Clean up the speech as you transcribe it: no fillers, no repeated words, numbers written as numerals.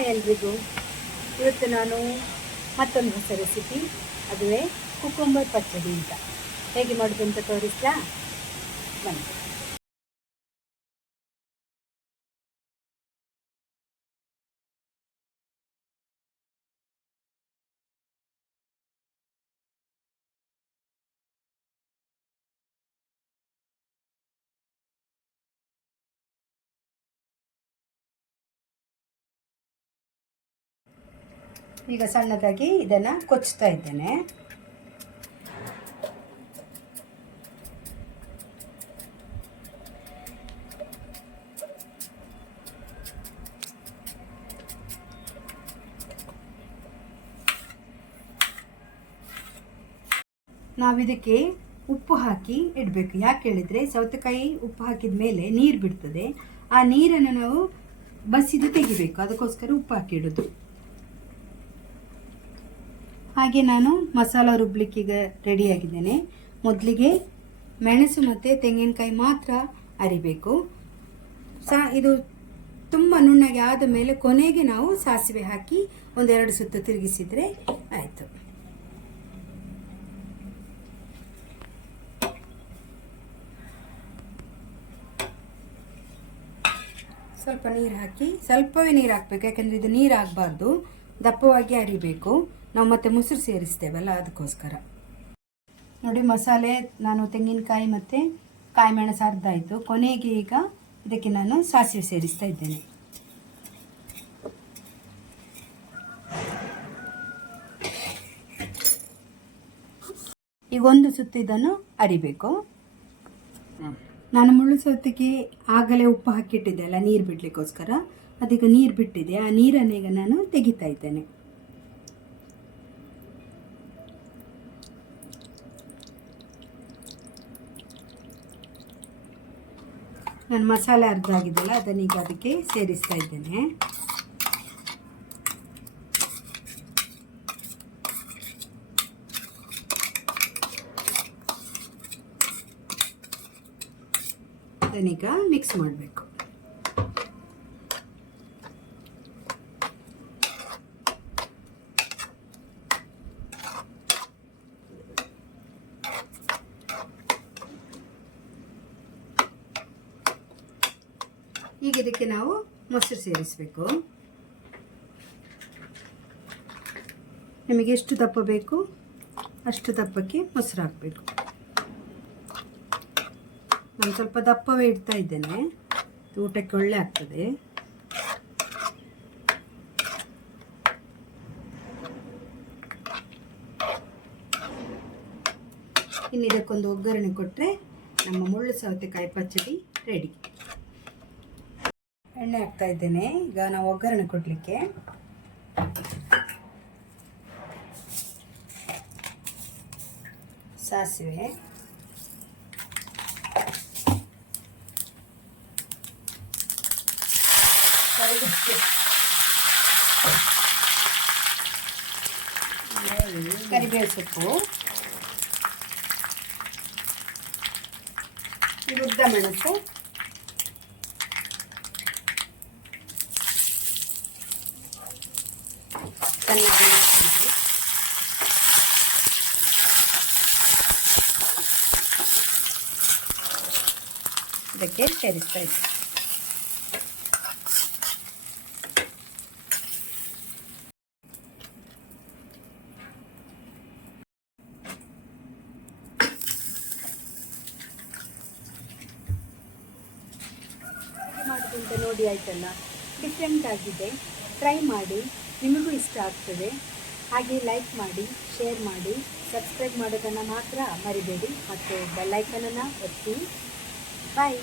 Hi ಎಲ್ರಿಗೂ. ಇವತ್ತು ನಾನು ಮತ್ತೊಂದು ಹೊಸ ರೆಸಿಪಿ, ಅದುವೇ ಕುಕುಂಬರ್ ಪಚ್ಚಡಿ ಅಂತ ಹೇಗೆ ಮಾಡೋದು ಅಂತ ತೋರಿಸ್ಲಾ? ಬನ್ನಿ. ಈಗ ಸಣ್ಣದಾಗಿ ಇದನ್ನು ಕೊಚ್ತಾ ಇದ್ದೇನೆ. ನಾವಿದಕ್ಕೆ ಉಪ್ಪು ಹಾಕಿ ಇಡಬೇಕು. ಯಾಕೆ ಹೇಳಿದರೆ ಸೌತೆಕಾಯಿ ಉಪ್ಪು ಹಾಕಿದ ಮೇಲೆ ನೀರು ಬಿಡ್ತದೆ. ಆ ನೀರನ್ನು ನಾವು ಬಸಿದು ತೆಗಿಬೇಕು, ಅದಕ್ಕೋಸ್ಕರ ಉಪ್ಪು ಹಾಕಿ ಇಡೋದು. ಹಾಗೆ ನಾನು ಮಸಾಲ ರುಬ್ಲಿಕ್ಕೀಗ ರೆಡಿಯಾಗಿದ್ದೇನೆ. ಮೊದಲಿಗೆ ಮೆಣಸು ಮತ್ತು ತೆಂಗಿನಕಾಯಿ ಮಾತ್ರ ಅರಿಬೇಕು. ಇದು ತುಂಬ ನುಣ್ಣಗೆ ಆದ ಮೇಲೆ ಕೊನೆಗೆ ನಾವು ಸಾಸಿವೆ ಹಾಕಿ ಒಂದೆರಡು ಸುತ್ತು ತಿರುಗಿಸಿದರೆ ಆಯಿತು. ಸ್ವಲ್ಪ ನೀರು ಹಾಕಿ, ಸ್ವಲ್ಪವೇ ನೀರು ಹಾಕಬೇಕು, ಯಾಕಂದರೆ ಇದು ನೀರು ಆಗಬಾರ್ದು, ದಪ್ಪವಾಗಿ ಅರಿಬೇಕು. ನಾವು ಮತ್ತೆ ಮೊಸರು ಸೇರಿಸ್ತೇವಲ್ಲ, ಅದಕ್ಕೋಸ್ಕರ. ನೋಡಿ, ಮಸಾಲೆ ನಾನು ತೆಂಗಿನಕಾಯಿ ಮತ್ತು ಕಾಯಿ ಮೆಣಸು ಅರ್ಧ ಆಯಿತು. ಕೊನೆಗೆ ಈಗ ಇದಕ್ಕೆ ನಾನು ಸಾಸಿವೆ ಸೇರಿಸ್ತಾ ಇದ್ದೇನೆ. ಈಗ ಒಂದು ಸುತ್ತು ಇದನ್ನು ಅರಿಬೇಕು. ನಾನು ಮುಳ್ಳು ಸೌತೆಗೆ ಆಗಲೇ ಉಪ್ಪು ಹಾಕಿಟ್ಟಿದ್ದೆ ಅಲ್ಲ, ನೀರು ಬಿಡಲಿಕ್ಕೋಸ್ಕರ. ಅದೀಗ ನೀರು ಬಿಟ್ಟಿದೆ. ಆ ನೀರನ್ನು ಈಗ ನಾನು ತೆಗಿತಾ ಇದ್ದೇನೆ. ನಾನು ಮಸಾಲೆ ಅರ್ಧ ಆಗಿದ್ದೆಲ್ಲ ಅದನ್ನೀಗ ಅದಕ್ಕೆ ಸೇರಿಸ್ತಾ ಇದ್ದೇನೆ. ಅದನ್ನೀಗ ಮಿಕ್ಸ್ ಮಾಡಬೇಕು. ಈಗ ಇದಕ್ಕೆ ನಾವು ಮೊಸರು ಸೇರಿಸಬೇಕು. ನಿಮಗೆ ಎಷ್ಟು ದಪ್ಪ ಬೇಕು ಅಷ್ಟು ದಪ್ಪಕ್ಕೆ ಮೊಸರು ಹಾಕಬೇಕು. ನಾನು ಸ್ವಲ್ಪ ದಪ್ಪವೇ ಇಡ್ತಾ ಇದ್ದೇನೆ, ಊಟಕ್ಕೆ ಒಳ್ಳೆ ಆಗ್ತದೆ. ಇನ್ನು ಇದಕ್ಕೊಂದು ಒಗ್ಗರಣೆ ಕೊಟ್ಟರೆ ನಮ್ಮ ಮುಳ್ಳು ಸೌತೆಕಾಯಿ ಪಚ್ಚಡಿ ರೆಡಿ. ಎಣ್ಣೆ ಹಾಕ್ತಾ ಇದ್ದೇನೆ ಈಗ ನಾವು ಒಗ್ಗರಣೆ ಕೊಡಲಿಕ್ಕೆ. ಸಾಸಿವೆ, ಕರಿಬೇವು ಸೊಪ್ಪು, ಉದ್ದ ಮೆಣಸು, ಇದಕ್ಕೆ ಸೇರಿಸ್ತಾ ಇದ್ದೀನಿ. ಮಾಡೋದು ಅಂತ ನೋಡಿ ಆಯ್ತಲ್ಲ, ಡಿಫ್ರೆಂಟ್ ಆಗಿದೆ. ಟ್ರೈ ಮಾಡಿ, ನಿಮಗೂ ಇಷ್ಟ ಆಗ್ತದೆ. ಹಾಗೆ ಲೈಕ್ ಮಾಡಿ, ಶೇರ್ ಮಾಡಿ, ಸಬ್ಸ್ಕ್ರೈಬ್ ಮಾಡೋದನ್ನು ಮಾತ್ರ ಮರಿಬೇಡಿ ಮತ್ತು ಬೆಲ್ ಐಕನನ್ನು ಒತ್ತಿ. ಬಾಯ್.